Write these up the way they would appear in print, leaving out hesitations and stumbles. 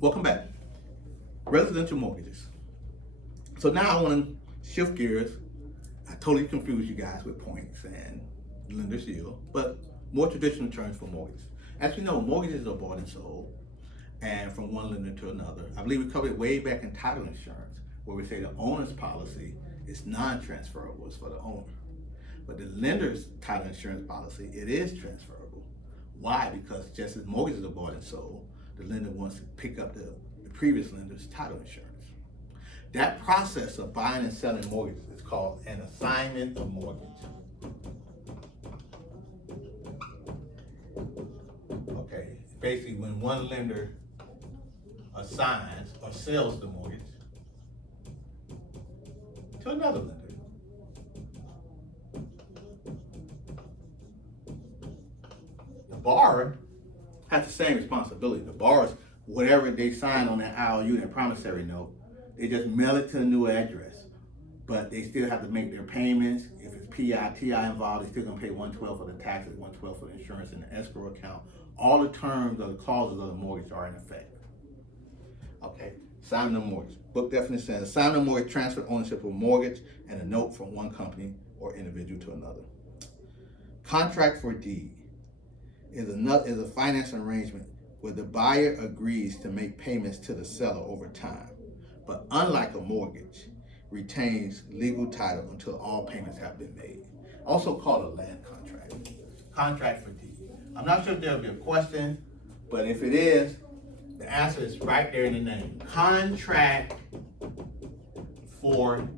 Welcome back. Residential mortgages. So now I want to shift gears. I totally confused you guys with points and lender's yield, but more traditional terms for mortgages. As you know, mortgages are bought and sold, and from one lender to another. I believe we covered it way back in title insurance, where we say the owner's policy is non-transferable, it's for the owner. But the lender's title insurance policy, it is transferable. Why? Because just as mortgages are bought and sold, the lender wants to pick up the previous lender's title insurance. That process of buying and selling mortgages is called an assignment of mortgage. Okay, basically when one lender assigns or sells the mortgage to another lender. The borrower has the same responsibility. The borrowers, whatever they sign on that IOU, that promissory note, they just mail it to a new address. But they still have to make their payments. If it's PI, TI involved, they're still gonna pay 1/12 for the taxes, 1/12 for the insurance and the escrow account. All the terms or the clauses of the mortgage are in effect. Okay, assignment of mortgage. Book definition says assignment of mortgage, transfer ownership of mortgage and a note from one company or individual to another. Contract for deed is a financing arrangement where the buyer agrees to make payments to the seller over time, but unlike a mortgage, retains legal title until all payments have been made. Also called a land contract. Contract for deed. I'm not sure if there'll be a question, but if it is, the answer is right there in the name. Contract for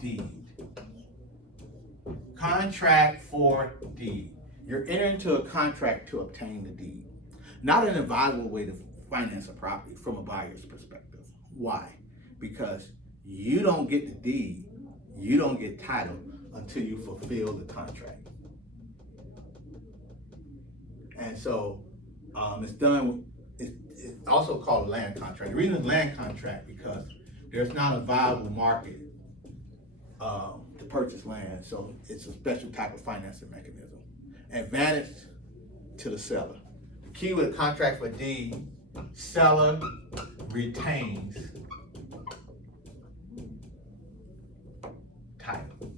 deed. Contract for deed. You're entering into a contract to obtain the deed. Not an advisable way to finance a property from a buyer's perspective. Why? Because you don't get the deed, you don't get title until you fulfill the contract. And so it's also called a land contract. The reason it's land contract because there's not a viable market to purchase land, so it's a special type of financing mechanism. Advantage to the seller. The key with a contract for deed, seller retains title.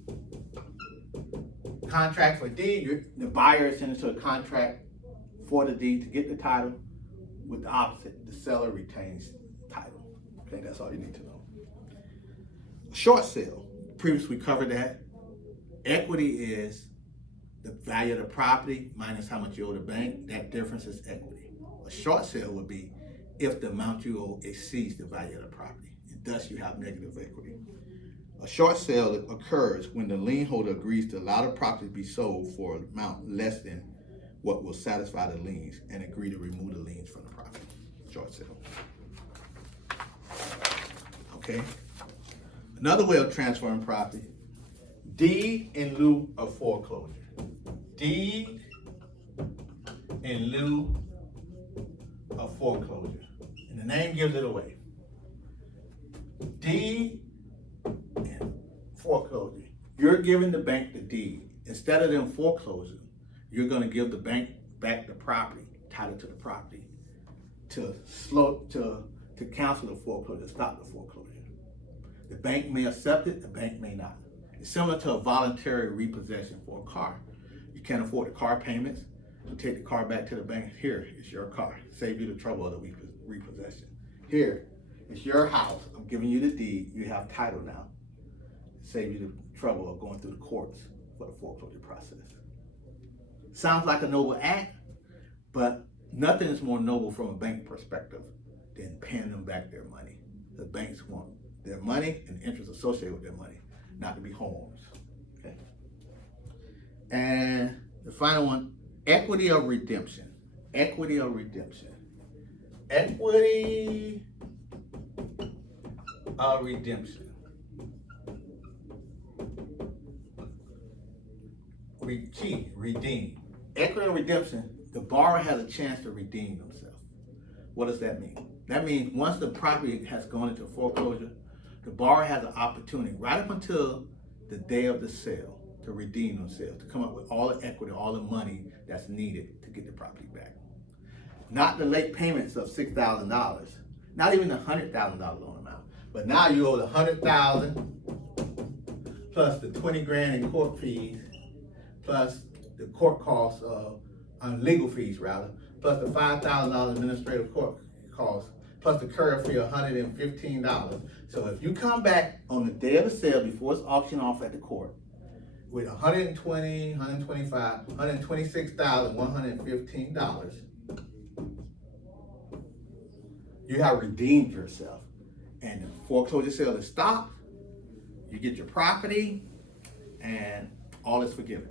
Contract for deed, the buyer is into a contract for the deed to get the title. With the opposite, the seller retains title. Okay, that's all you need to know. Short sale, previously we covered that. Equity is the value of the property minus how much you owe the bank. That difference is equity. A short sale would be if the amount you owe exceeds the value of the property, and thus you have negative equity. A short sale occurs when the lien holder agrees to allow the property to be sold for an amount less than what will satisfy the liens and agree to remove the liens from the property. Short sale. Okay. Another way of transferring property, deed in lieu of foreclosure. Deed in lieu of foreclosure. And the name gives it away. Deed and foreclosure. You're giving the bank the deed. Instead of them foreclosing, you're going to give the bank back the property, title to the property, to cancel the foreclosure, stop the foreclosure. The bank may accept it, the bank may not. It's similar to a voluntary repossession for a car. You can't afford the car payments, you take the car back to the bank. Here, it's your car. Save you the trouble of the repossession. Here, it's your house. I'm giving you the deed. You have title now. Save you the trouble of going through the courts for the foreclosure process. Sounds like a noble act, but nothing is more noble from a bank perspective than paying them back their money. The banks want their money and the interest associated with their money, not to be homeowners. Okay. And the final one, equity of redemption. Equity of redemption. Equity of redemption. Redeem. Equity of redemption, the borrower has a chance to redeem themselves. What does that mean? That means once the property has gone into foreclosure, the borrower has an opportunity right up until the day of the sale to redeem themselves, to come up with all the equity, all the money that's needed to get the property back. Not the late payments of $6,000, not even the $100,000 loan amount. But now you owe the $100,000 plus the 20 grand in court fees, plus the court costs of legal fees rather, plus the $5,000 administrative court costs, plus the courier fee of $115. So if you come back on the day of the sale before it's auctioned off at the court with $120, $125, $126,115, you have redeemed yourself. And the foreclosure sale is stopped, you get your property, and all is forgiven.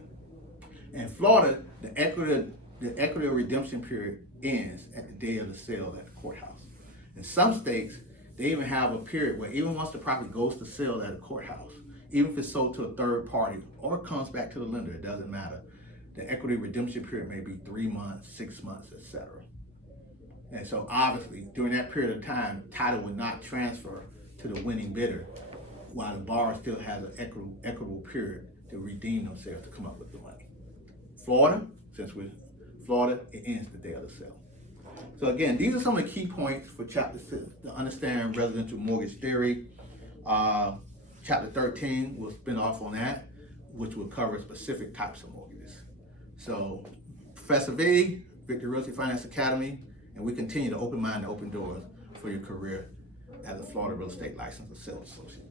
In Florida, the equity redemption period ends at the day of the sale at the courthouse. In some states, they even have a period where even once the property goes to sale at a courthouse, even if it's sold to a third party or it comes back to the lender, it doesn't matter. The equity redemption period may be 3 months, 6 months, etc. And so obviously, during that period of time, title would not transfer to the winning bidder while the borrower still has an equitable period to redeem themselves to come up with the money. Florida, since we're Florida, it ends the day of the sale. So again, these are some of the key points for Chapter 6 to understand residential mortgage theory. Chapter 13 will spin off on that, which will cover specific types of mortgages. So Professor V, Victory Realty Finance Academy, and we continue to open mind and open doors for your career as a Florida Real Estate Licensed Sales Associate.